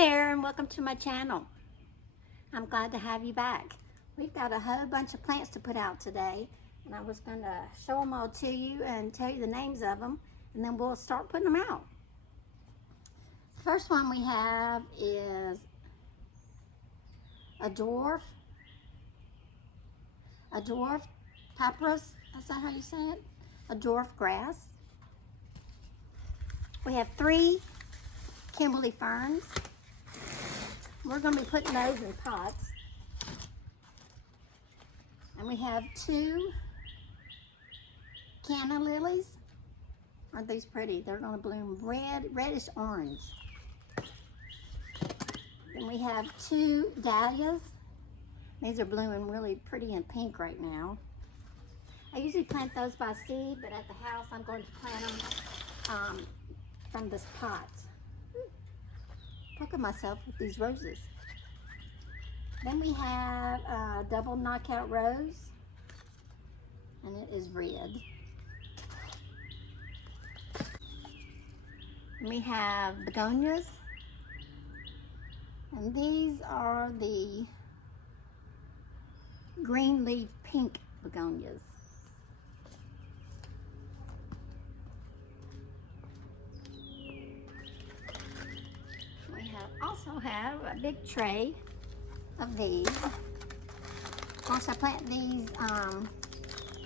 there, and welcome to my channel. I'm glad to have you back. We've got a whole bunch of plants to put out today, and I was going to show them all to you and tell you the names of them, and then we'll start putting them out. First one we have is a dwarf papyrus. Is that how you say it? A dwarf grass. We have 3 Kimberly ferns. We're going to be putting those in pots. And we have 2 canna lilies. Aren't these pretty? They're going to bloom reddish orange. Then we have 2 dahlias. These are blooming really pretty and pink right now. I usually plant those by seed, but at the house I'm going to plant them from this pot. Look at myself with these roses. Then we have a double knockout rose, and it is red. And we have begonias, and these are the green leaf pink begonias. Also have a big tray of these. Of course, I plant these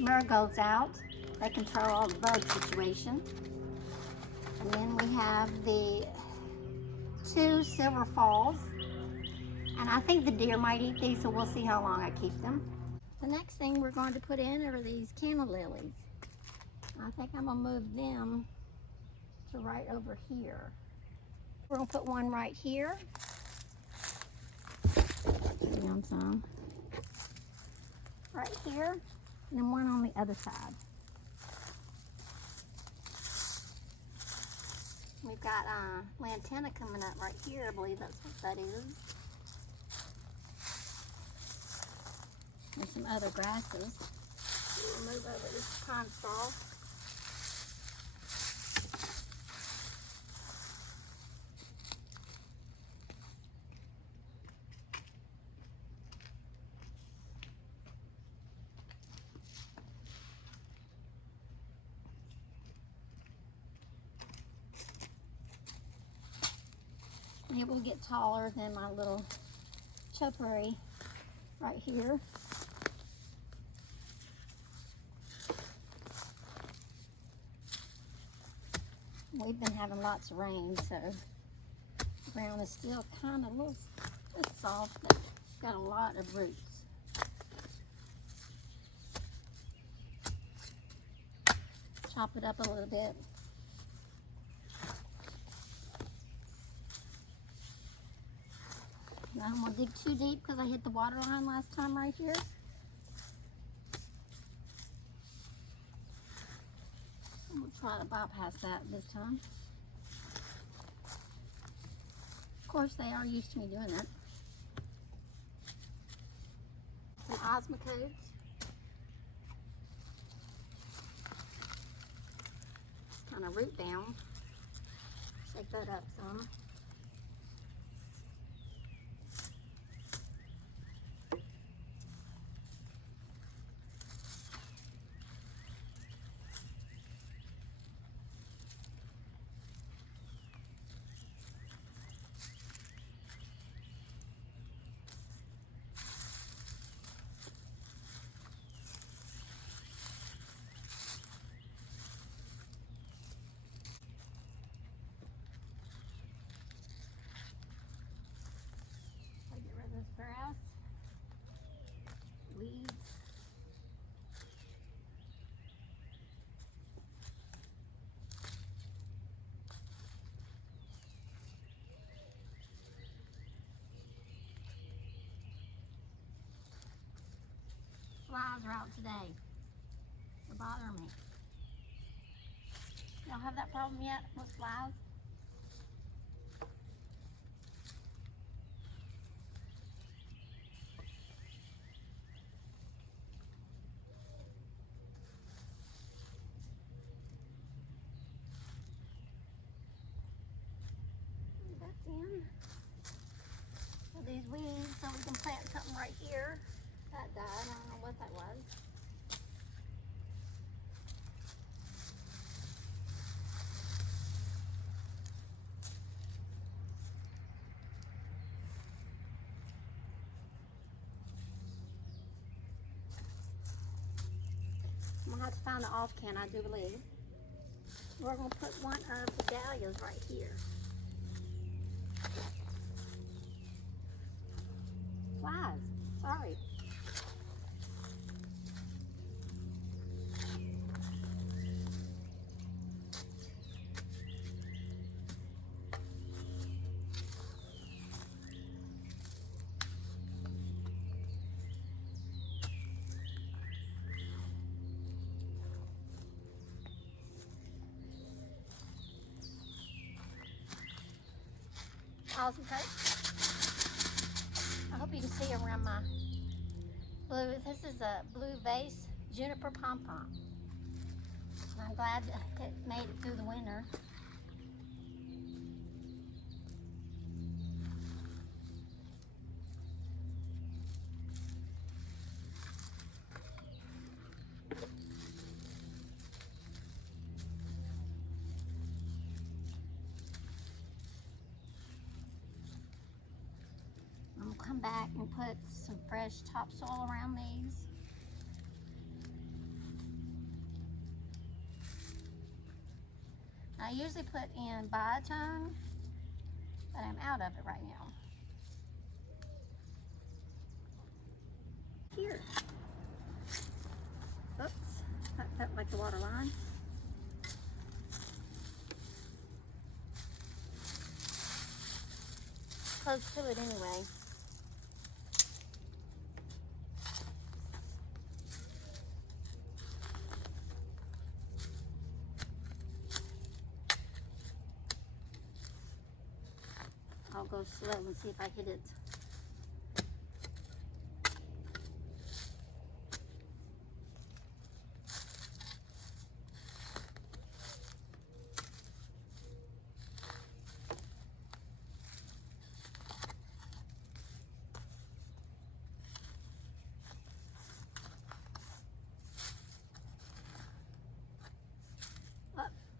marigolds out. They control all the bug situation. And then we have the 2 silver falls. And I think the deer might eat these, so we'll see how long I keep them. The next thing we're going to put in are these canna lilies. I think I'm going to move them to right over here. We're going to put one right here. Down some. Right here. And then one on the other side. We've got lantana coming up right here. I believe that's what that is. There's some other grasses. We'll move over this pine straw. And it will get taller than my little chokeberry right here. We've been having lots of rain, so the ground is still kind of a little soft, but it's got a lot of roots. Chop it up a little bit. Now I'm going to dig too deep because I hit the water line last time right here. We'll try to bypass that this time. Of course, they are used to me doing that. Some osmocodes. Just kind of root down. Shake that up some. Grass, weeds. Flies are out today. They're bothering me. Y'all have that problem yet with flies? in. right here that died. I don't know what that was. I'm gonna have to find the off can, I do believe. We're gonna put one of the dahlias right here. Flies, sorry. Awesome, I hope you can see around my blue. This is a blue vase juniper pom-pom. I'm glad it made it through the winter. I'm gonna come back and put some fresh topsoil around these. I usually put in biotone, but I'm out of it right now. Here. Oops, that felt like the water line. Close to it anyway. I'll go slow and see if I hit it.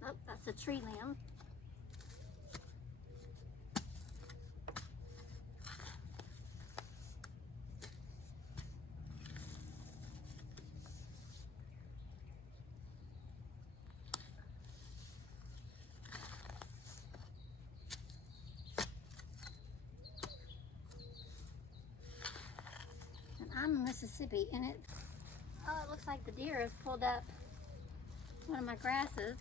Oh, that's a tree limb. I'm in Mississippi, and it looks like the deer has pulled up one of my grasses.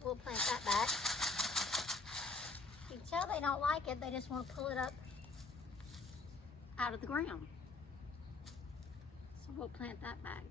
So we'll plant that back. You can tell they don't like it, they just want to pull it up out of the ground. So we'll plant that back.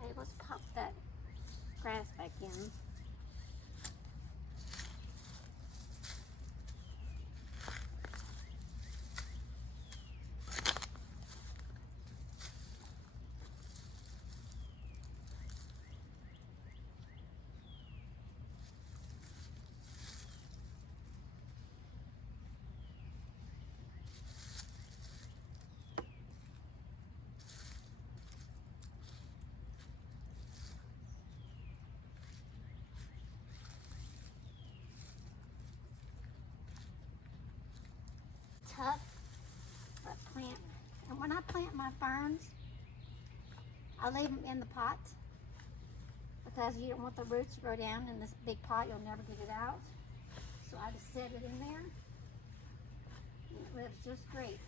Okay, let's pop that grass back in. Tough, but plant. And when I plant my ferns, I leave them in the pot because you don't want the roots to grow down in this big pot. You'll never get it out. So I just set it in there, and it lives just great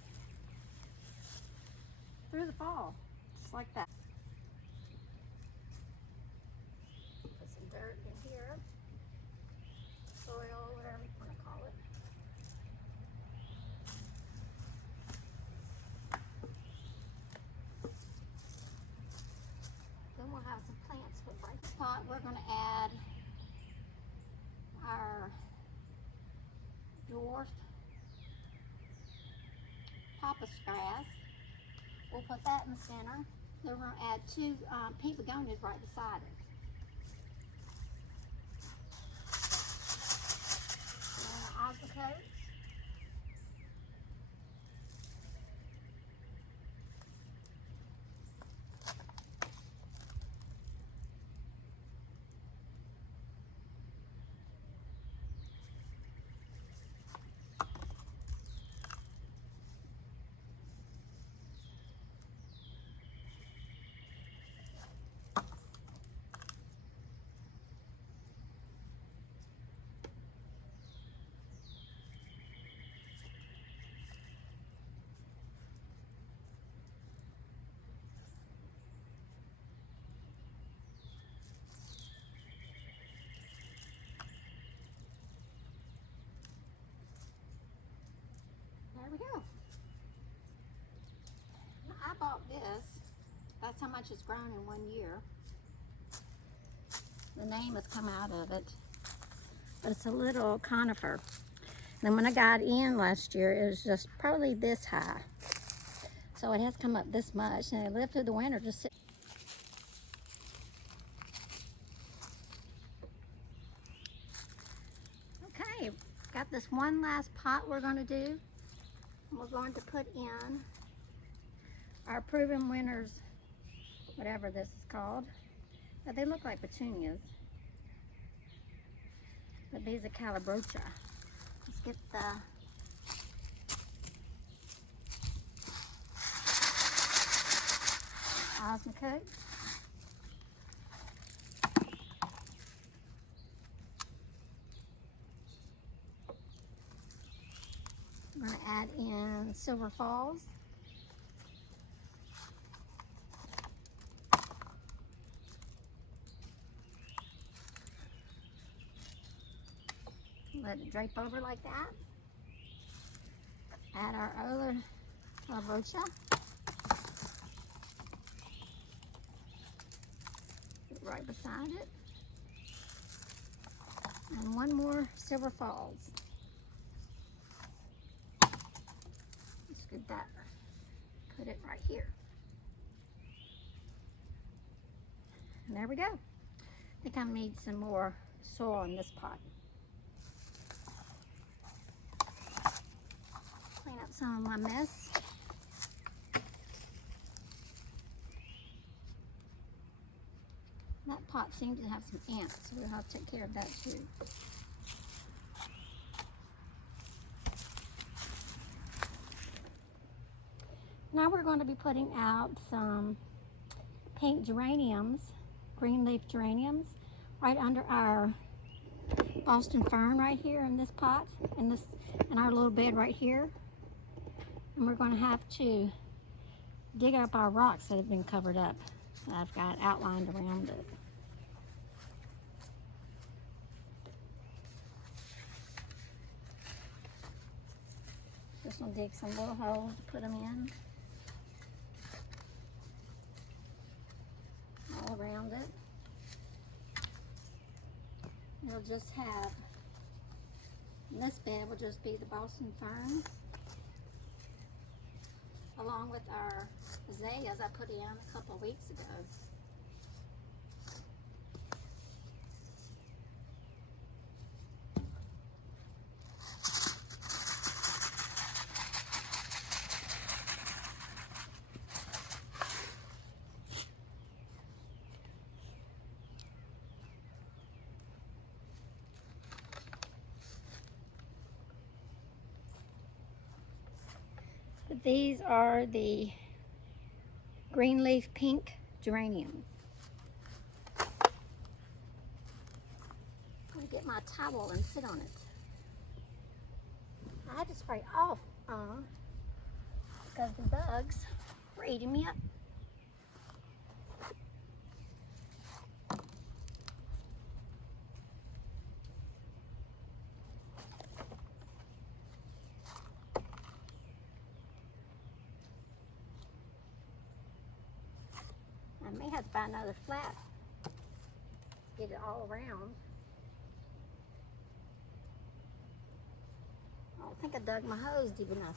through the fall, just like that. dirt in here. Soil, whatever you want to call it. Then we'll have some plants put right in this pot. We're going to add our dwarf pampas grass. We'll put that in the center. Then we're going to add two pink begonias right beside it. And osmocote. There we go. Now, I bought this. That's how much it's grown in 1 year. The name has come out of it. But it's a little conifer. Then when I got in last year, it was just probably this high. So it has come up this much, and it lived through the winter just sitting. Okay, got this one last pot we're going to do. We're going to put in our proven winners, whatever this is called. But they look like petunias. But these are calabrocha. Let's get the osmocote. I'm going to add in Silver Falls. Let it drape over like that. Add our other calabrocha. Right beside it. And one more Silver Falls. Let's get that. Put it right here. And there we go. I think I need some more soil in this pot. Clean up some of my mess. That pot seems to have some ants, so we'll have to take care of that too. Now we're going to be putting out some pink geraniums, green leaf geraniums, right under our Boston fern right here in this pot, in our little bed right here. And we're going to have to dig up our rocks that have been covered up that I've got outlined around it. Just going to dig some little holes to put them in. All around it. It'll just have, in this bed will just be the Boston fern, along with our azaleas I put in a couple of weeks ago. But these are the green leaf pink geraniums. I'm going to get my towel and sit on it. I had to spray off because the bugs were eating me up. may have to buy another flat. Get it all around. I don't think I dug my hose deep enough.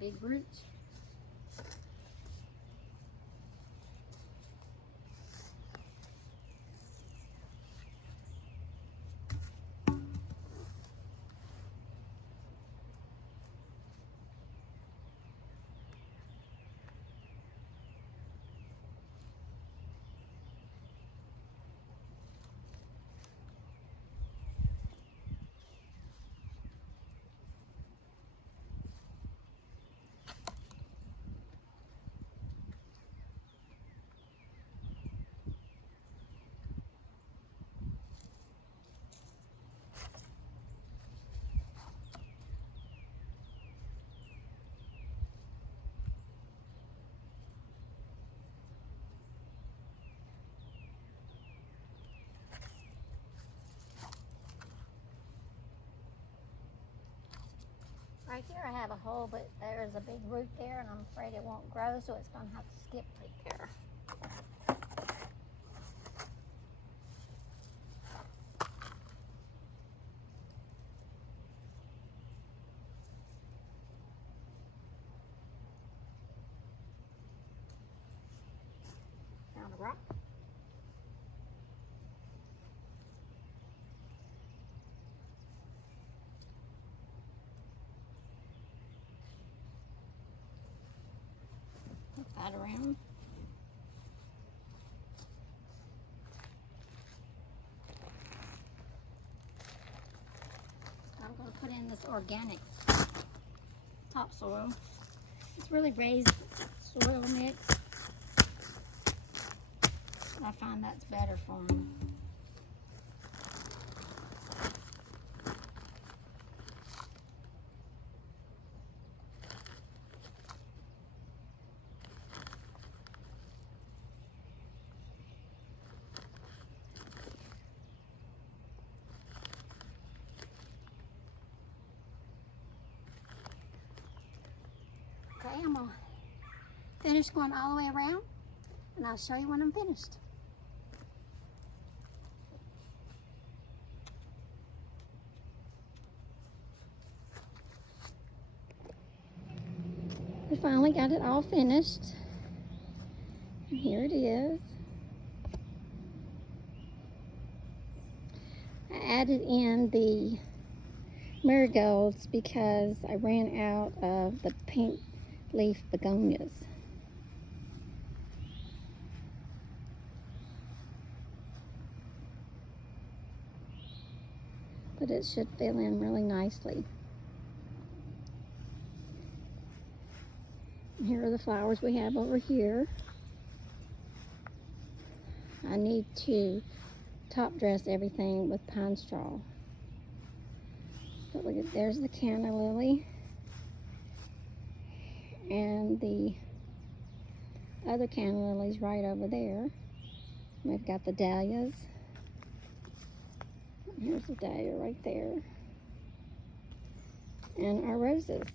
Big roots. Right here I have a hole, but there is a big root there, and I'm afraid it won't grow, so it's going to have to skip right there. Found a rock. Put that around. I'm going to put in this organic topsoil. It's really raised soil mix. I find that's better for them. Okay, I'm going to finish going all the way around, and I'll show you when I'm finished. We finally got it all finished. And here it is. I added in the marigolds because I ran out of the pink leaf begonias. But it should fill in really nicely. Here are the flowers we have over here. I need to top dress everything with pine straw. But look at, there's the canna lily. And the other canna lilies right over there. We've got the dahlias. Here's the dahlia right there. And our roses.